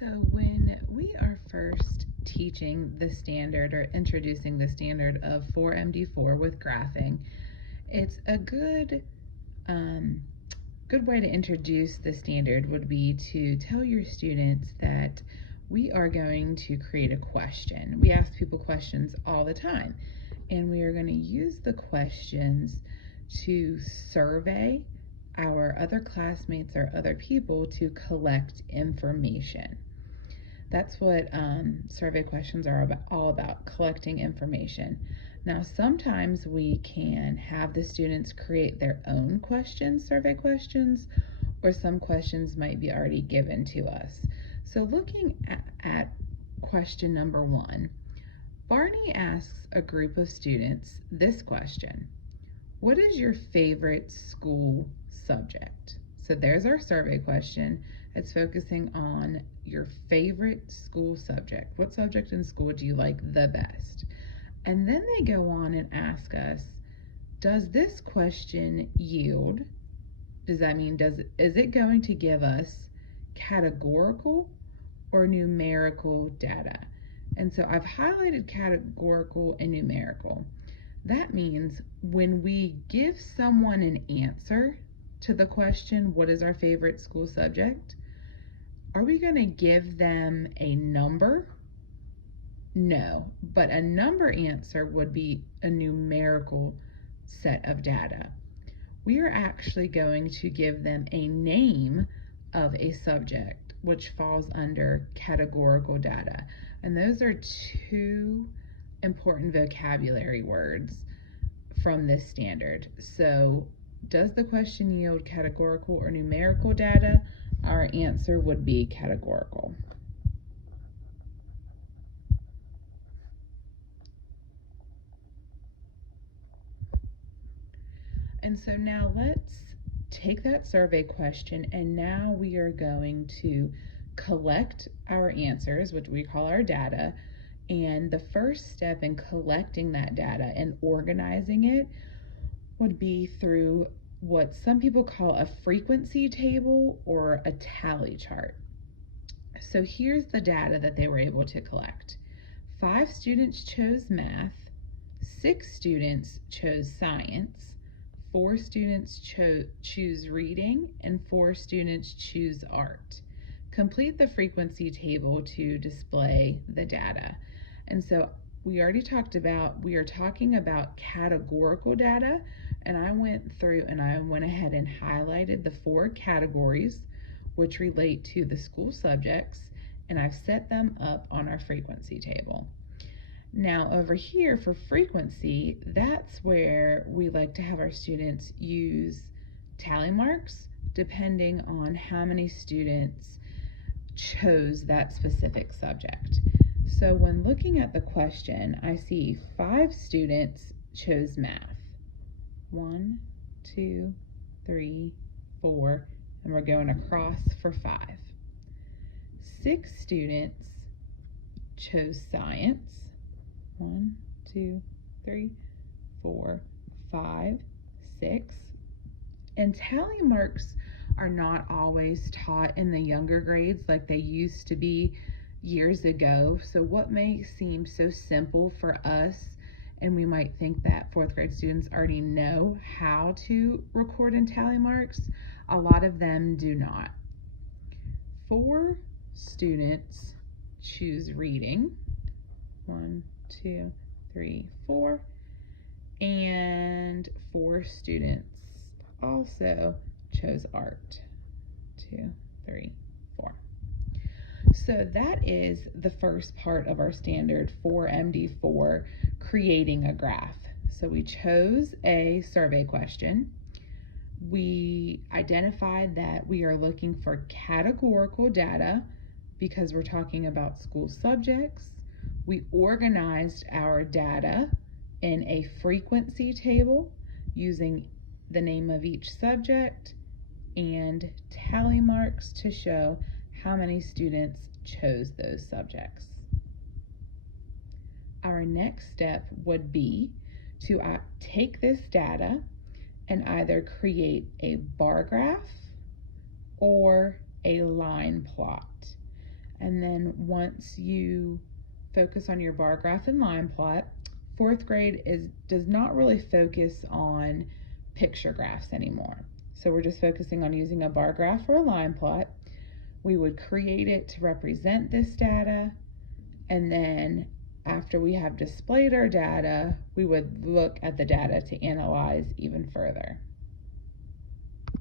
So when we are first teaching the standard or introducing the standard of 4MD4 with graphing, it's a good way to introduce the standard would be to tell your students that we are going to create a question. We ask people questions all the time, and we are going to use the questions to survey our other classmates or other people to collect information. That's what survey questions are all about, collecting information. Now, sometimes we can have the students create their own questions, survey questions, or some questions might be already given to us. So looking at question number 1, Barney asks a group of students this question: what is your favorite school subject? So there's our survey question. It's focusing on your favorite school subject. What subject in school do you like the best? And then they go on and ask us, does this question yield? Does that mean, is it going to give us categorical or numerical data? And so I've highlighted categorical and numerical. That means when we give someone an answer to the question, what is our favorite school subject? Are we going to give them a number? No, but a number answer would be a numerical set of data. We are actually going to give them a name of a subject, which falls under categorical data. And those are two important vocabulary words from this standard. So, does the question yield categorical or numerical data? Our answer would be categorical. And so now let's take that survey question, and now we are going to collect our answers, which we call our data. And the first step in collecting that data and organizing it would be through what some people call a frequency table or a tally chart. So here's the data that they were able to collect. 5 students chose math, 6 students chose science, 4 students choose reading, and 4 students choose art. Complete the frequency table to display the data. And so we already talked about, we are talking about categorical data, and I went through and I went ahead and highlighted the 4 categories which relate to the school subjects, and I've set them up on our frequency table. Now over here for frequency, that's where we like to have our students use tally marks depending on how many students chose that specific subject. So when looking at the question, I see 5 students chose math. 1, 2, 3, 4, and we're going across for 5. 6 students chose science. 1, 2, 3, 4, 5, 6. And tally marks are not always taught in the younger grades like they used to be years ago. So what may seem so simple for us, and we might think that 4th grade students already know how to record in tally marks, a lot of them do not. 4 students choose reading. 1, 2, 3, 4. And 4 students also chose art. 2, 3, 4. So that is the first part of our standard 4MD4, creating a graph. So we chose a survey question. We identified that we are looking for categorical data because we're talking about school subjects. We organized our data in a frequency table using the name of each subject and tally marks to show how many students chose those subjects. Our next step would be to take this data and either create a bar graph or a line plot. And then once you focus on your bar graph and line plot, fourth grade does not really focus on picture graphs anymore. So we're just focusing on using a bar graph or a line plot. We would create it to represent this data, and then after we have displayed our data, we would look at the data to analyze even further.